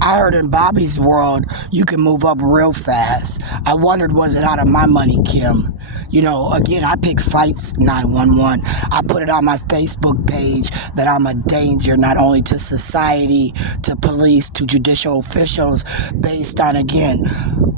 I heard in Bobby's world, you can move up real fast. I wondered, was it out of my money, Kim? Again, I pick fights 911. I put it on my Facebook page that I'm a danger not only to society, to police, to judicial officials, based on, again,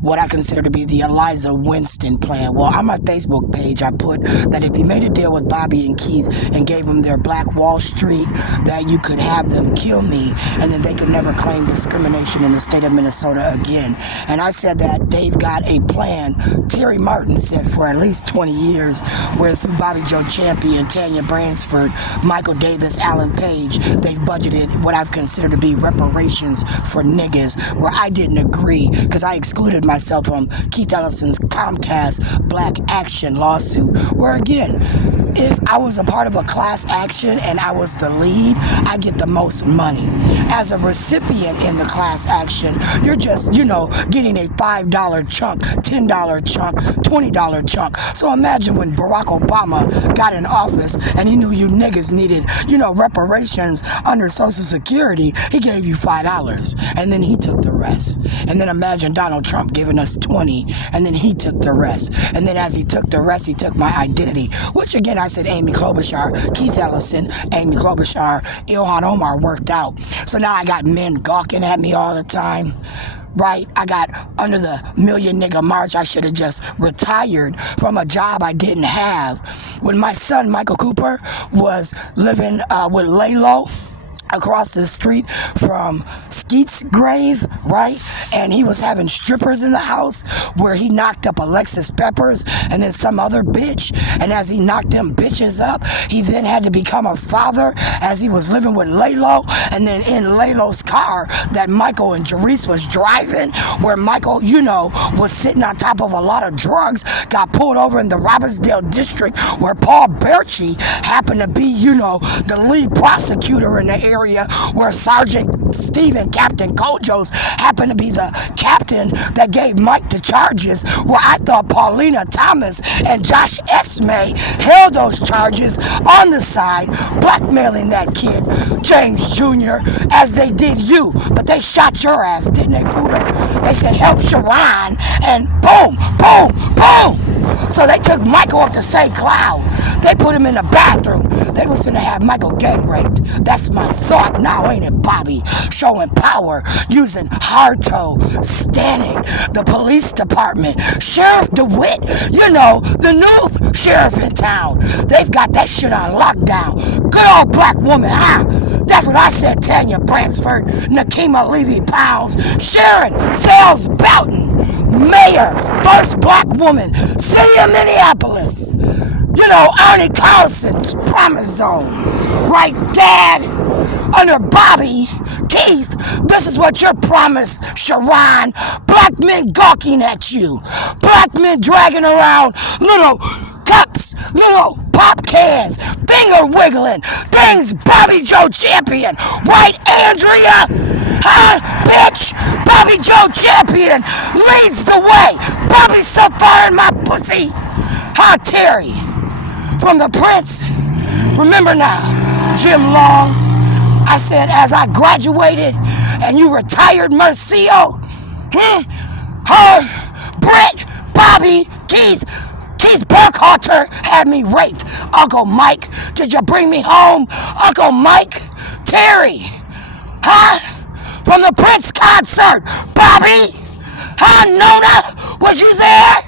what I consider to be the Eliza Winston plan. Well, on my Facebook page, I put that if you made a deal with Bobby and Keith and gave them their Black Wall Street, that you could have them kill me, and then they could never claim discrimination in the state of Minnesota again. And I said that they've got a plan, Terry Martin said, for at least 20 years, where through Bobby Joe Champion, Tanya Bransford, Michael Davis, Alan Page, they've budgeted what I've considered to be reparations for niggas, where I didn't agree because I excluded myself from Keith Ellison's Comcast Black Action lawsuit, where again, if I was a part of a class action and I was the lead, I get the most money. As a recipient in the class action, you're just, getting a $5 chunk, $10 chunk, $20 chunk. So imagine when Barack Obama got in office and he knew you niggas needed, reparations under Social Security, he gave you $5 and then he took the rest. And then imagine Donald Trump giving us 20 and then he took the rest. And then as he took the rest, he took my identity, which again, I said Amy Klobuchar, Keith Ellison, Amy Klobuchar, Ilhan Omar worked out. So now I got men gawking at me all the time. Right? I got under the Million Nigga March. I should have just retired from a job I didn't have. When my son, Michael Cooper, was living with Laylo across the street from Skeet's grave, right? And he was having strippers in the house where he knocked up Alexis Peppers and then some other bitch. And as he knocked them bitches up, he then had to become a father as he was living with Laylo. And then in Laylo's car that Michael and Jerice was driving, where Michael, was sitting on top of a lot of drugs, got pulled over in the Robbinsdale district where Paul Berchi happened to be, the lead prosecutor in the area, where Sergeant Stephen Captain Kojos happened to be the captain that gave Mike the charges, where I thought Paulina Thomas and Josh Esme held those charges on the side, blackmailing that kid, James Jr., as they did you. But they shot your ass, didn't they, Pooter? They said, help Sharon, and boom, boom, boom. So they took Michael up to St. Cloud. They put him in the bathroom. They was finna have Michael gang raped. That's my thought now, ain't it, Bobby? Showing power, using Harto, Stanek, the police department, Sheriff DeWitt, the new sheriff in town. They've got that shit on lockdown. Good old black woman, huh? That's what I said, Tanya Bransford, Nakima Levy-Pounds, Sharon Sales Boughton, Mayor, first black woman, City of Minneapolis. Arnie Collison's Promise Zone. Right, Dad? Under Bobby, Keith, this is what you're promised, Sharon. Black men gawking at you. Black men dragging around little cups, little pop cans, finger wiggling, things Bobby Joe Champion. Right, Andrea? Huh, bitch? Bobby Joe Champion leads the way. Bobby's so far in my pussy. Huh, Terry? From the Prince, remember now, Jim Long, I said as I graduated and you retired, Mercio, her, Brett, Bobby, Keith Burkhalter had me raped. Uncle Mike, did you bring me home? Uncle Mike, Terry, huh? From the Prince concert, Bobby, huh, Nona, was you there?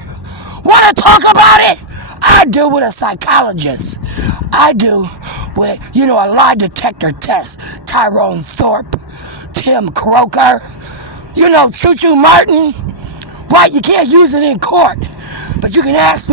Want to talk about it? I do with a psychologist. I do with, a lie detector test. Tyrone Thorpe, Tim Croker, Choo Choo Martin. Right, you can't use it in court, but you can ask me.